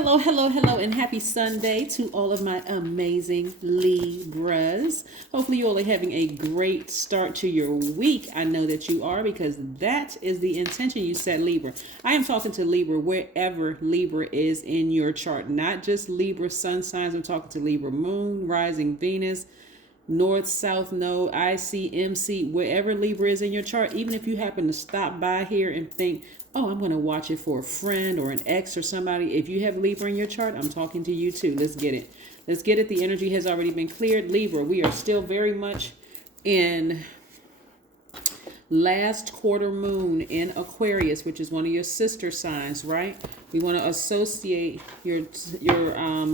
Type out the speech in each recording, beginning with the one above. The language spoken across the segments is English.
Hello, hello, hello, and happy Sunday to all of my amazing Libras. Hopefully, you all are having a great start to your week. I know that you are because that is the intention you set, Libra. I am talking to Libra wherever Libra is in your chart, not just Libra sun signs. I'm talking to Libra moon, rising Venus, north, south node, IC, MC, wherever Libra is in your chart. Even if you happen to stop by here and think, oh, I'm going to watch it for a friend or an ex or somebody. If you have Libra in your chart, I'm talking to you too. Let's get it. Let's get it. The energy has already been cleared. Libra, we are still very much in last quarter moon in Aquarius, which is one of your sister signs, right? We want to associate your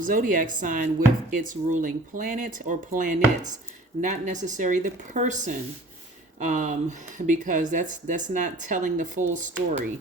zodiac sign with its ruling planet or planets, not necessarily the person, because that's not telling the full story,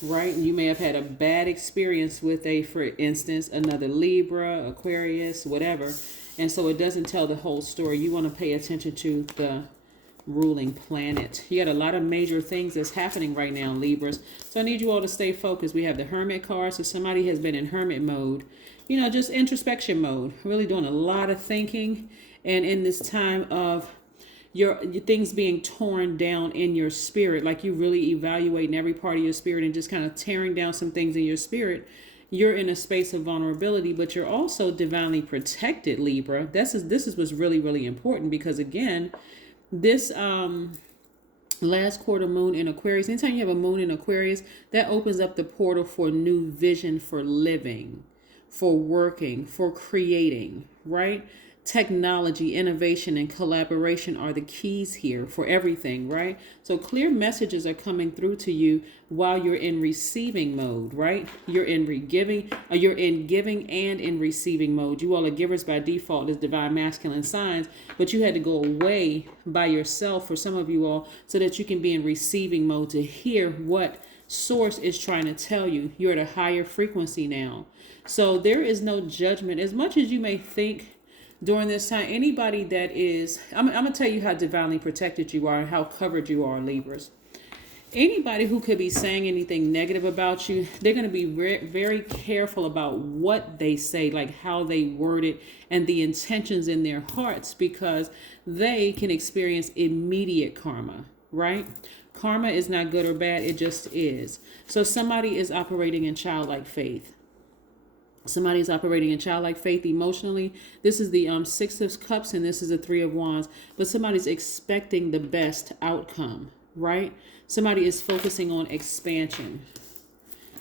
right? You may have had a bad experience with for instance, another Libra, Aquarius, whatever, and so it doesn't tell the whole story. You want to pay attention to the ruling planet. You got a lot of major things that's happening right now, Libras. So I need you all to stay focused. We have the Hermit card. So somebody has been in hermit mode, just introspection mode, really doing a lot of thinking. And in this time of your things being torn down in your spirit, like you really evaluating every part of your spirit and just kind of tearing down some things in your spirit. You're in a space of vulnerability, but you're also divinely protected, Libra. This is what's really, really important, because again, this last quarter moon in Aquarius, anytime you have a moon in Aquarius, that opens up the portal for new vision, for living, for working, for creating, right? Technology, innovation, and collaboration are the keys here for everything, right? So clear messages are coming through to you while you're in receiving mode, right? You're in giving and in receiving mode. You all are givers by default as divine masculine signs, but you had to go away by yourself for some of you all so that you can be in receiving mode to hear what source is trying to tell you. You're at a higher frequency now. So there is no judgment. As much as you may think during this time, anybody that is, I'm going to tell you how divinely protected you are and how covered you are, Libras. Anybody who could be saying anything negative about you, they're going to be very, very careful about what they say, like how they word it and the intentions in their hearts, because they can experience immediate karma, right? Karma is not good or bad. It just is. So somebody is operating in childlike faith. Somebody is operating in childlike faith emotionally. This is the Six of Cups, and this is the Three of Wands. But somebody's expecting the best outcome, right? Somebody is focusing on expansion.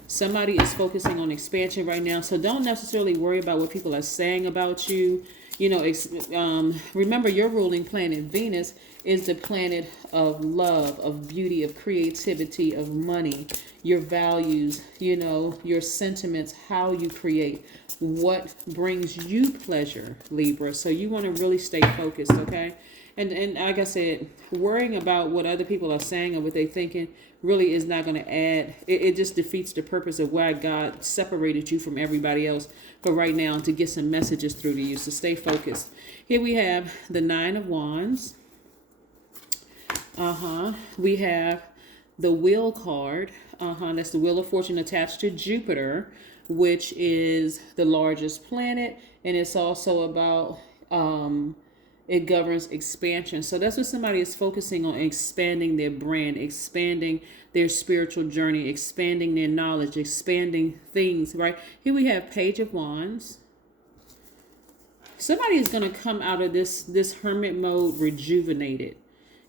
Somebody is focusing on expansion right now. So don't necessarily worry about what people are saying about you. Remember, your ruling planet, Venus, is the planet of love, of beauty, of creativity, of money, your values, your sentiments, how you create, what brings you pleasure, Libra. So you want to really stay focused, okay? And like I said, worrying about what other people are saying or what they're thinking really is not going to add. It just defeats the purpose of why God separated you from everybody else for right now, to get some messages through to you. So stay focused. Here we have the Nine of Wands. We have the Wheel card. That's the Wheel of Fortune attached to Jupiter, which is the largest planet, and it's also about it governs expansion. So that's what somebody is focusing on: expanding their brand, expanding their spiritual journey, expanding their knowledge, expanding things, right? Here we have Page of Wands. Somebody is going to come out of this hermit mode rejuvenated.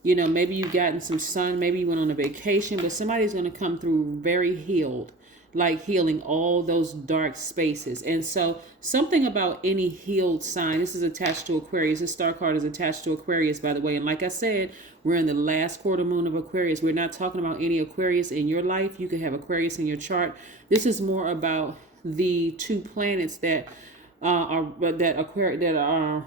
Maybe you've gotten some sun, maybe you went on a vacation, but somebody's going to come through very healed, like healing all those dark spaces. And so something about any healed sign, this is attached to Aquarius. This star card is attached to Aquarius, by the way. And like I said, we're in the last quarter moon of Aquarius. We're not talking about any Aquarius in your life. You could have Aquarius in your chart. This is more about the two planets that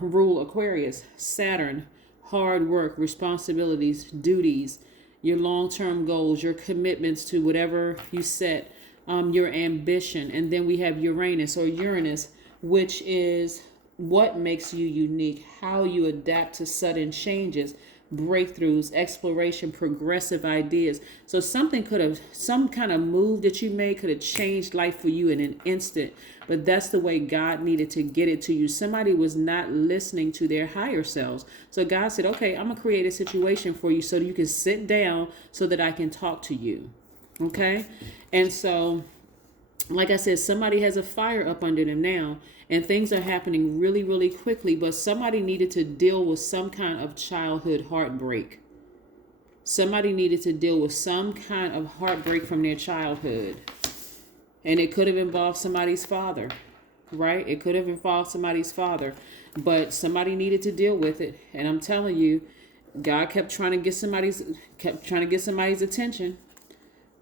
rule Aquarius: Saturn, hard work, responsibilities, duties, your long-term goals, your commitments to whatever you set, your ambition. And then we have Uranus, which is what makes you unique, how you adapt to sudden changes, breakthroughs, exploration, progressive ideas. So some kind of move that you made could have changed life for you in an instant. But that's the way God needed to get it to you. Somebody was not listening to their higher selves. So God said, okay, I'm going to create a situation for you so that you can sit down so that I can talk to you. Okay. And so, like I said, somebody has a fire up under them now, and things are happening really, really quickly. But somebody needed to deal with some kind of childhood heartbreak. Somebody needed to deal with some kind of heartbreak from their childhood. And it could have involved somebody's father, right? It could have involved somebody's father, but somebody needed to deal with it. And I'm telling you, God kept trying to get somebody's attention.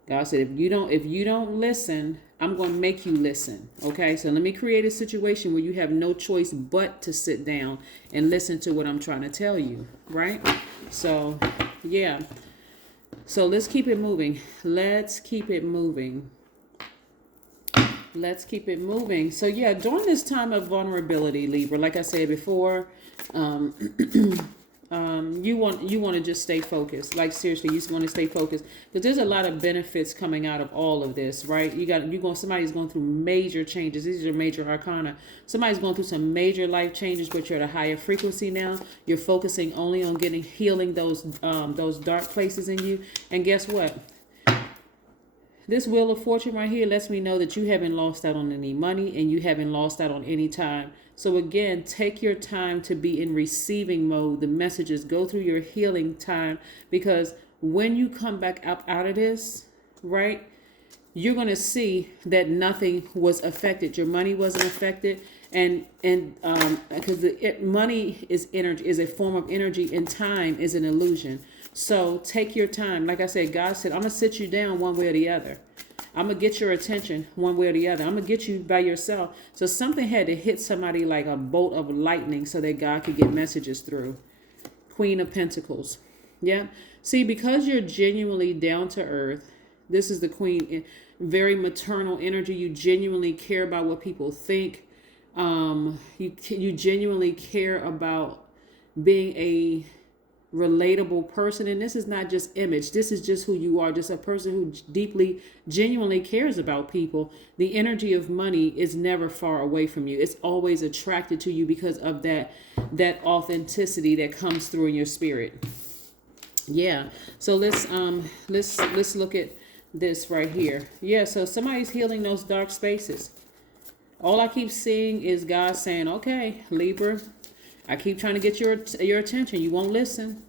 God said, if you don't listen, I'm going to make you listen. Okay. So let me create a situation where you have no choice but to sit down and listen to what I'm trying to tell you. Right. So, yeah. So let's keep it moving. Let's keep it moving. So yeah, during this time of vulnerability, Libra, like I said before, you want to just stay focused. Like seriously, you just want to stay focused because there's a lot of benefits coming out of all of this, right? Somebody's going through major changes. These are major arcana. Somebody's going through some major life changes, but you're at a higher frequency now. You're focusing only on healing those dark places in you. And guess what? This Wheel of Fortune right here lets me know that you haven't lost out on any money and you haven't lost out on any time. So again, take your time to be in receiving mode. The messages, go through your healing time, because when you come back up out of this, right, you're going to see that nothing was affected. Your money wasn't affected. And because money is energy, is a form of energy, and time is an illusion. So take your time. Like I said, God said, I'm going to sit you down one way or the other. I'm going to get your attention one way or the other. I'm going to get you by yourself. So something had to hit somebody like a bolt of lightning so that God could get messages through. Queen of Pentacles. Yeah. See, because you're genuinely down to earth, this is the Queen, very maternal energy. You genuinely care about what people think. You genuinely care about being a relatable person. And this is not just image. This is just who you are. Just a person who deeply, genuinely cares about people. The energy of money is never far away from you. It's always attracted to you because of that authenticity that comes through in your spirit. Yeah. So let's look at this right here. Yeah. So somebody's healing those dark spaces. All I keep seeing is God saying, okay, Libra, I keep trying to get your attention. You won't listen.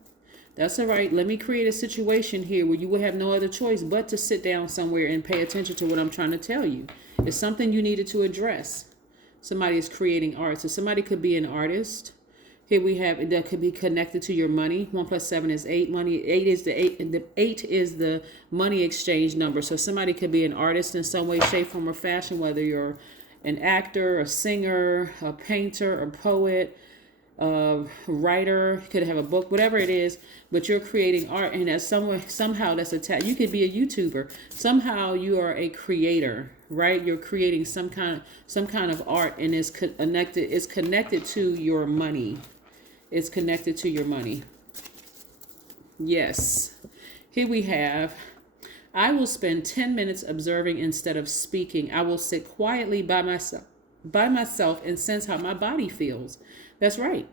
That's all right. Let me create a situation here where you will have no other choice but to sit down somewhere and pay attention to what I'm trying to tell you. It's something you needed to address. Somebody is creating art. So somebody could be an artist. Here we have, that could be connected to your money. 1 + 7 is 8. Money, 8 is the 8 is the money exchange number. So somebody could be an artist in some way, shape, form, or fashion, whether you're an actor, a singer, a painter, a poet, writer, could have a book, whatever it is, but you're creating art, and as somehow that's attached. You could be a YouTuber. Somehow you are a creator, right? You're creating some kind of art, and it's connected to your money. It's connected to your money. Yes. Here we have, I will spend 10 minutes observing instead of speaking. I will sit quietly by myself and sense how my body feels. That's right.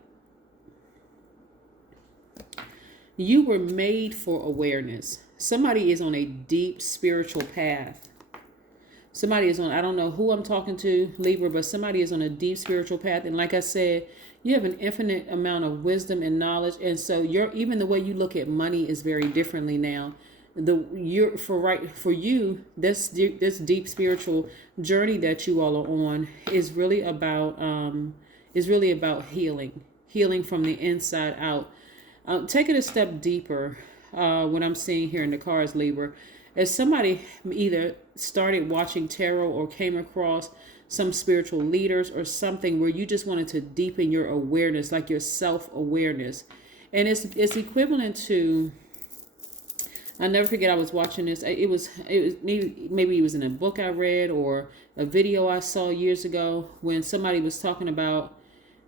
You were made for awareness. Somebody is on a deep spiritual path. Somebody is on, I don't know who I'm talking to, Libra, but somebody is on a deep spiritual path. And like I said, you have an infinite amount of wisdom and knowledge. And so even the way you look at money is very differently now. For you, this deep spiritual journey that you all are on is really about healing from the inside out. Take it a step deeper. What I'm seeing here in the cards, Libra, as somebody either started watching tarot or came across some spiritual leaders or something where you just wanted to deepen your awareness, like your self-awareness. And it's equivalent to, I'll never forget, I was watching this. It was maybe it was in a book I read or a video I saw years ago when somebody was talking about,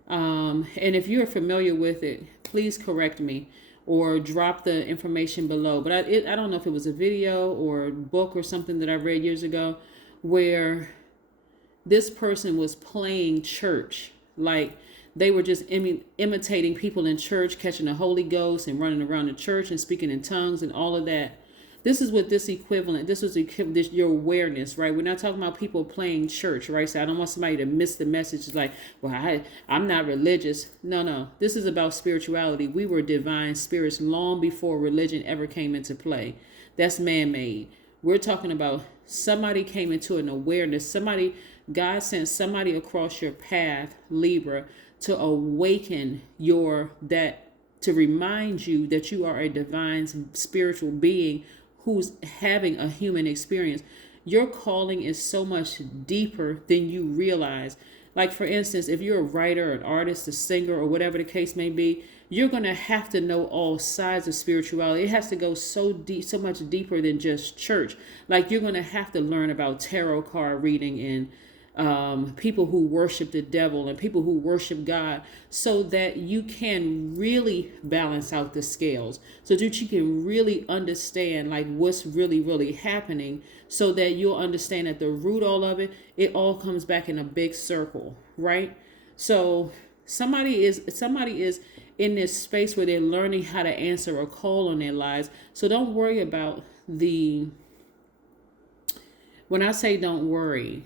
and if you're familiar with it, please correct me, or drop the information below. But I don't know if it was a video or a book or something that I read years ago where this person was playing church. Like they were just imitating people in church, catching the Holy Ghost and running around the church and speaking in tongues and all of that. This is what this your awareness, right? We're not talking about people playing church, right? So I don't want somebody to miss the message. It's like, well, I'm not religious. No. This is about spirituality. We were divine spirits long before religion ever came into play. That's man-made. We're talking about somebody came into an awareness. God sent somebody across your path, Libra, to awaken to remind you that you are a divine spiritual being who's having a human experience. Your calling is so much deeper than you realize. Like, for instance, if you're a writer, an artist, a singer, or whatever the case may be, you're going to have to know all sides of spirituality. It has to go so deep, so much deeper than just church. Like, you're going to have to learn about tarot card reading and people who worship the devil and people who worship God, so that you can really balance out the scales, so that you can really understand like what's really, really happening, so that you'll understand at the root all of it, it all comes back in a big circle, right? So somebody is in this space where they're learning how to answer a call on their lives. So don't worry about when I say don't worry,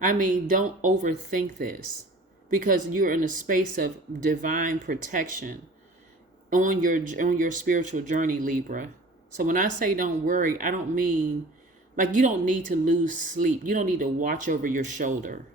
I mean, don't overthink this, because you're in a space of divine protection on your spiritual journey, Libra. So when I say don't worry, I don't mean like you don't need to lose sleep. You don't need to watch over your shoulder.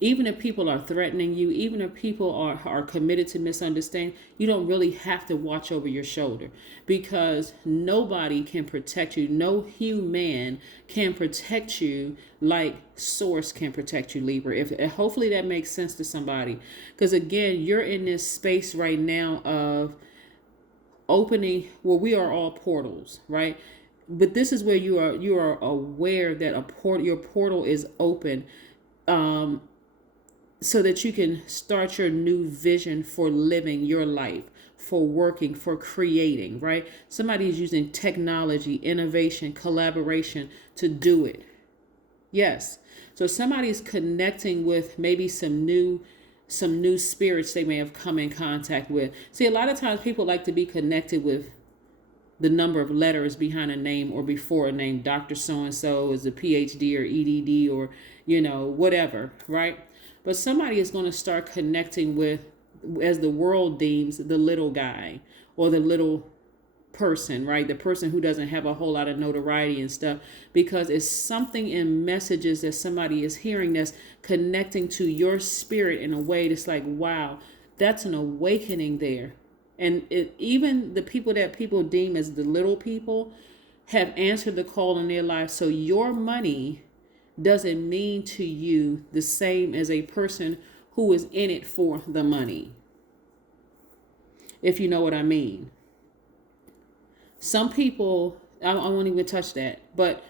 Even if people are threatening you, even if people are committed to misunderstanding, you don't really have to watch over your shoulder, because nobody can protect you. No human can protect you like Source can protect you, Libra. If hopefully that makes sense to somebody, because again, you're in this space right now of opening. Well, we are all portals, right? But this is where you are aware that your portal is open. So that you can start your new vision for living your life, for working, for creating, right? Somebody is using technology, innovation, collaboration to do it. Yes. So somebody's connecting with maybe some new spirits they may have come in contact with. See, a lot of times people like to be connected with the number of letters behind a name or before a name. Dr. So-and-so is a PhD or EDD or, whatever, right? But somebody is going to start connecting with, as the world deems, the little guy or the little person, right? The person who doesn't have a whole lot of notoriety and stuff, because it's something in messages that somebody is hearing that's connecting to your spirit in a way that's like, wow, that's an awakening there. And even the people that people deem as the little people have answered the call in their life. So your money doesn't mean to you the same as a person who is in it for the money, if you know what I mean. Some people, I won't even touch that, but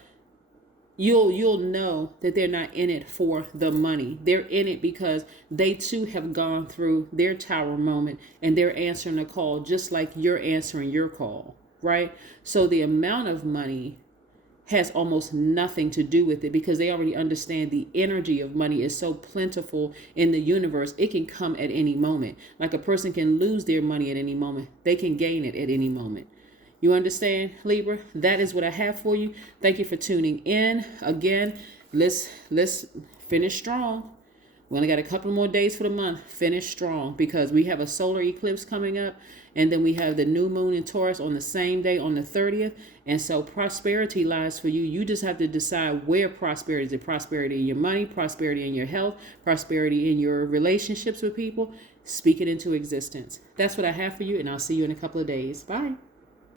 you'll know that they're not in it for the money. They're in it because they too have gone through their tower moment and they're answering the call just like you're answering your call, right? So the amount of money has almost nothing to do with it, because they already understand the energy of money is so plentiful in the universe. It can come at any moment. Like a person can lose their money at any moment. They can gain it at any moment. You understand, Libra? That is what I have for you. Thank you for tuning in. Again, let's finish strong. We only got a couple more days for the month. Finish strong, because we have a solar eclipse coming up, and then we have the new moon in Taurus on the same day, on the 30th. And so prosperity lies for you. You just have to decide where prosperity is. It prosperity in your money, prosperity in your health, prosperity in your relationships with people. Speak it into existence. That's what I have for you, and I'll see you in a couple of days. Bye.